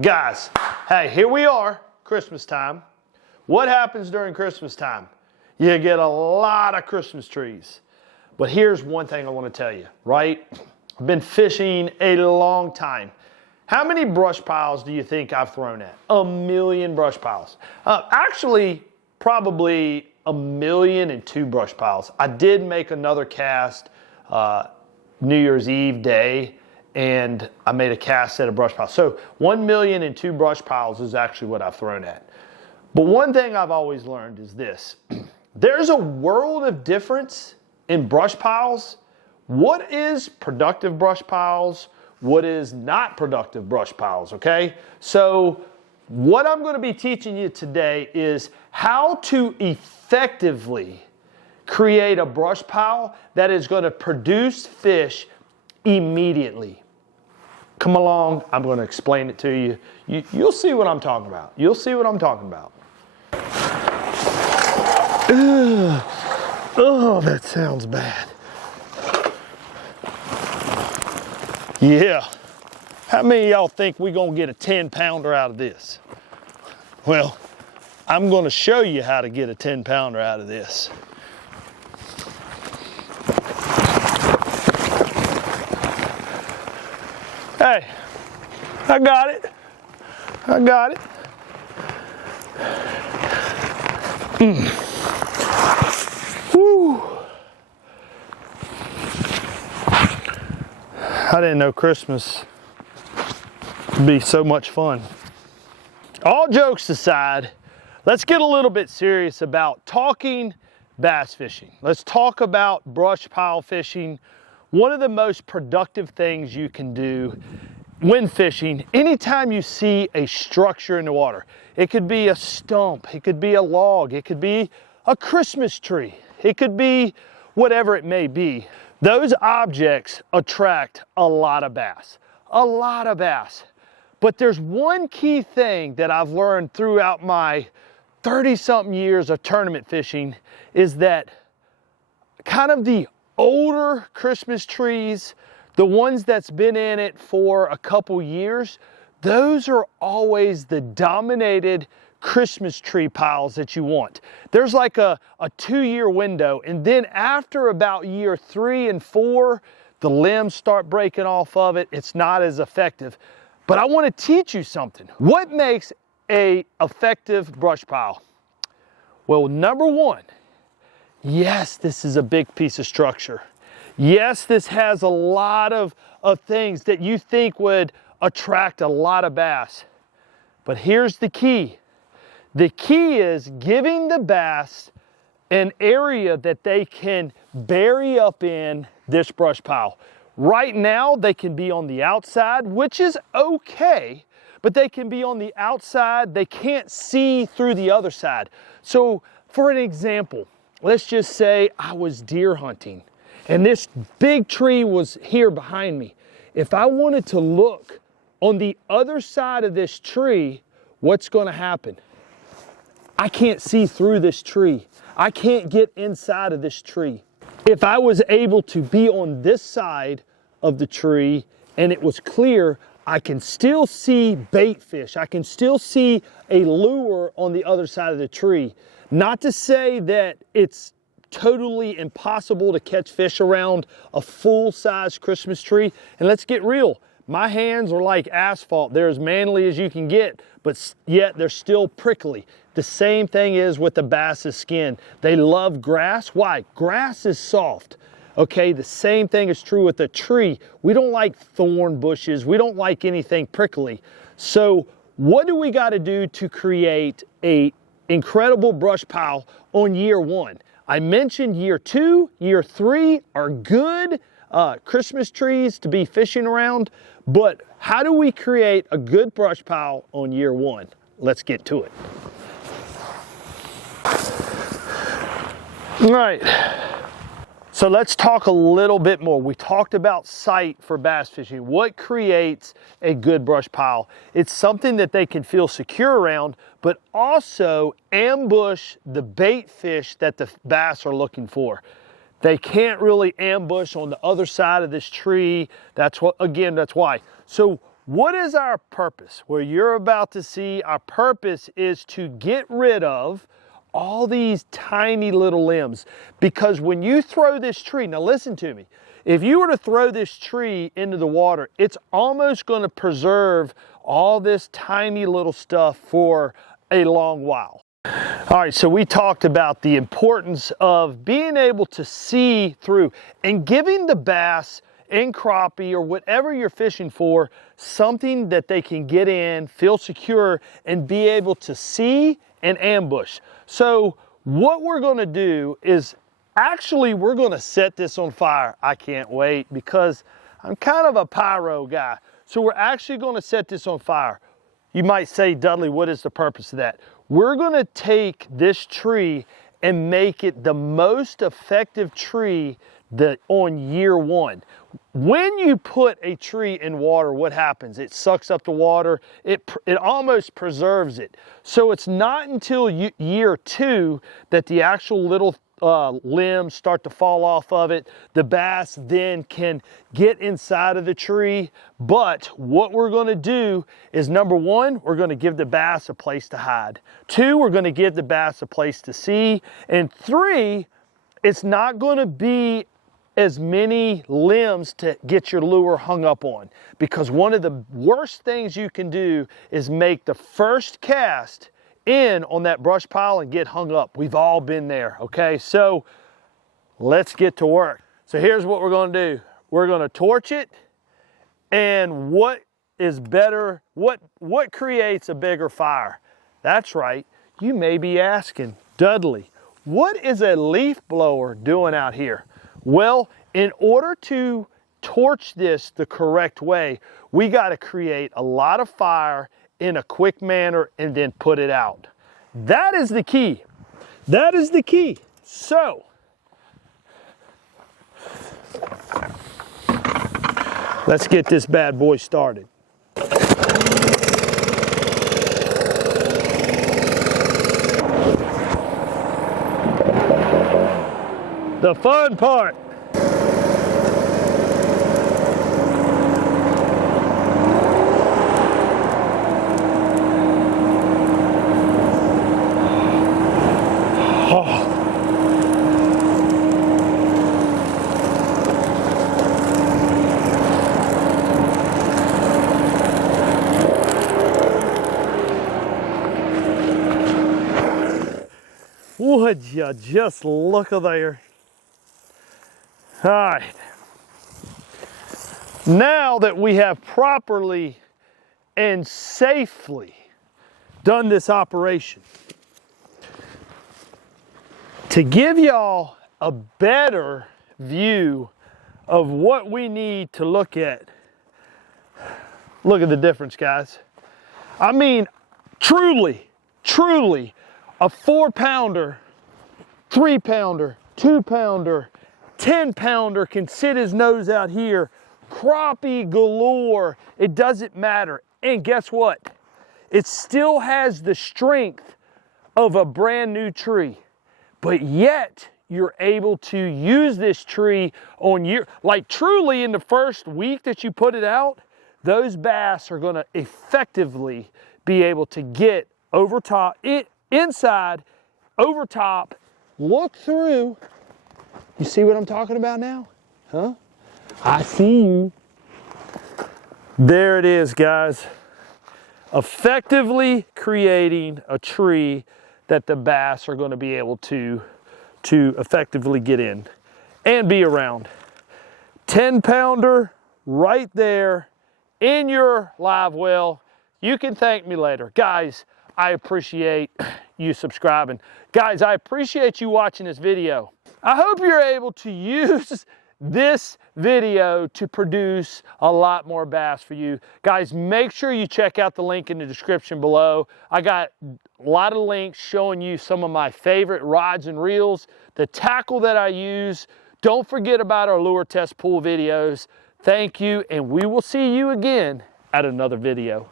Guys, hey, here we are, Christmas time. What happens during Christmas time? You get a lot of Christmas trees. But here's one thing I want to tell you, right? I've been fishing a long time. How many brush piles do you think I've thrown at? 1 million brush piles. Actually, probably 1,000,002 brush piles. I did make another cast New Year's Eve day, and I made a cast set of brush piles. So 1,000,002 brush piles is actually what I've thrown at. But one thing I've always learned is this. There's a world of difference in brush piles. What is productive brush piles? What is not productive brush piles, okay? So what I'm going to be teaching you today is how to effectively create a brush pile that is going to produce fish immediately. Come along, I'm going to explain it to you. You'll see what I'm talking about. You'll see what I'm talking about. Ugh. Oh, that sounds bad. Yeah. How many of y'all think we're going to get a 10-pounder out of this? Well, I'm going to show you how to get a 10-pounder out of this. Hey, I got it. I got it. Woo. I didn't know Christmas would be so much fun. All jokes aside, let's get a little bit serious about talking bass fishing. Let's talk about brush pile fishing. One of the most productive things you can do when fishing, anytime you see a structure in the water, it could be a stump, it could be a log, it could be a Christmas tree, it could be whatever it may be. Those objects attract a lot of bass, a lot of bass. But there's one key thing that I've learned throughout my 30-something years of tournament fishing is that kind of the older Christmas trees, the ones that's been in it for a couple years, those are always the dominated Christmas tree piles that you want. There's like a 2-year window, and then after about year 3 and 4, the limbs start breaking off of it. It's not as effective. But I want to teach you something. What makes an effective brush pile? Well, number one, yes, this is a big piece of structure. Yes, this has a lot of things that you think would attract a lot of bass. But here's the key. The key is giving the bass an area that they can bury up in this brush pile. Right now, they can be on the outside, which is okay, but they can be on the outside. They can't see through the other side. So for an example, let's just say I was deer hunting and this big tree was here behind me. If I wanted to look on the other side of this tree, what's going to happen? I can't see through this tree. I can't get inside of this tree. If I was able to be on this side of the tree and it was clear, I can still see bait fish. I can still see a lure on the other side of the tree. Not to say that it's totally impossible to catch fish around a full-size Christmas tree. And let's get real. My hands are like asphalt. They're as manly as you can get, but yet they're still prickly. The same thing is with the bass's skin. They love grass. Why? Grass is soft. Okay, the same thing is true with a tree. We don't like thorn bushes. We don't like anything prickly. So what do we got to do to create an incredible brush pile on year 1? I mentioned year 2, year 3 are good Christmas trees to be fishing around, but how do we create a good brush pile on year 1? Let's get to it. All right, so let's talk a little bit more. We talked about sight for bass fishing. What creates a good brush pile? It's something that they can feel secure around, but also ambush the bait fish that the bass are looking for. They can't really ambush on the other side of this tree. That's what, again, that's why. So what is our purpose? Well, you're about to see our purpose is to get rid of all these tiny little limbs, because when you throw this tree, now listen to me, if you were to throw this tree into the water, it's almost going to preserve all this tiny little stuff for a long while. All right, so we talked about the importance of being able to see through and giving the bass and crappie or whatever you're fishing for something that they can get in, feel secure, and be able to see and ambush. So what we're going to do is actually we're going to set this on fire. I can't wait because I'm kind of a pyro guy. So we're actually going to set this on fire. You might say, Dudley, what is the purpose of that? We're going to take this tree and make it the most effective tree on year one. When you put a tree in water, what happens? It sucks up the water. It almost preserves it. So it's not until year two that the actual little limbs start to fall off of it. The bass then can get inside of the tree. But what we're going to do is, number one, we're going to give the bass a place to hide. Two, we're going to give the bass a place to see. And three, it's not going to be as many limbs to get your lure hung up on, because one of the worst things you can do is make the first cast in on that brush pile and get hung up. We've all been there, okay? So let's get to work. So here's what we're going to do. We're going to torch it, and what is better, what creates a bigger fire? That's right. You may be asking, Dudley, what is a leaf blower doing out here? Well, in order to torch this the correct way, we got to create a lot of fire in a quick manner and then put it out. That is the key. That is the key. So, let's get this bad boy started. The fun part. Oh. Would you just look there? All right, now that we have properly and safely done this operation, to give y'all a better view of what we need to look at, look at the difference, guys. I mean, truly, a 4-pounder, 3-pounder, 2-pounder, 10-pounder can sit his nose out here, crappie galore, it doesn't matter. And guess what? It still has the strength of a brand new tree, but yet you're able to use this tree on your, like truly in the first week that you put it out, those bass are gonna effectively be able to get over top, inside, over top, look through. You see what I'm talking about now? Huh? I see you. There it is, guys. Effectively creating a tree that the bass are going to be able to effectively get in and be around. 10-pounder right there in your live well. You can thank me later. Guys, I appreciate you subscribing. Guys, I appreciate you watching this video. I hope you're able to use this video to produce a lot more bass for you. Guys, make sure you check out the link in the description below. I got a lot of links showing you some of my favorite rods and reels, the tackle that I use. Don't forget about our lure test pool videos. Thank you, and we will see you again at another video.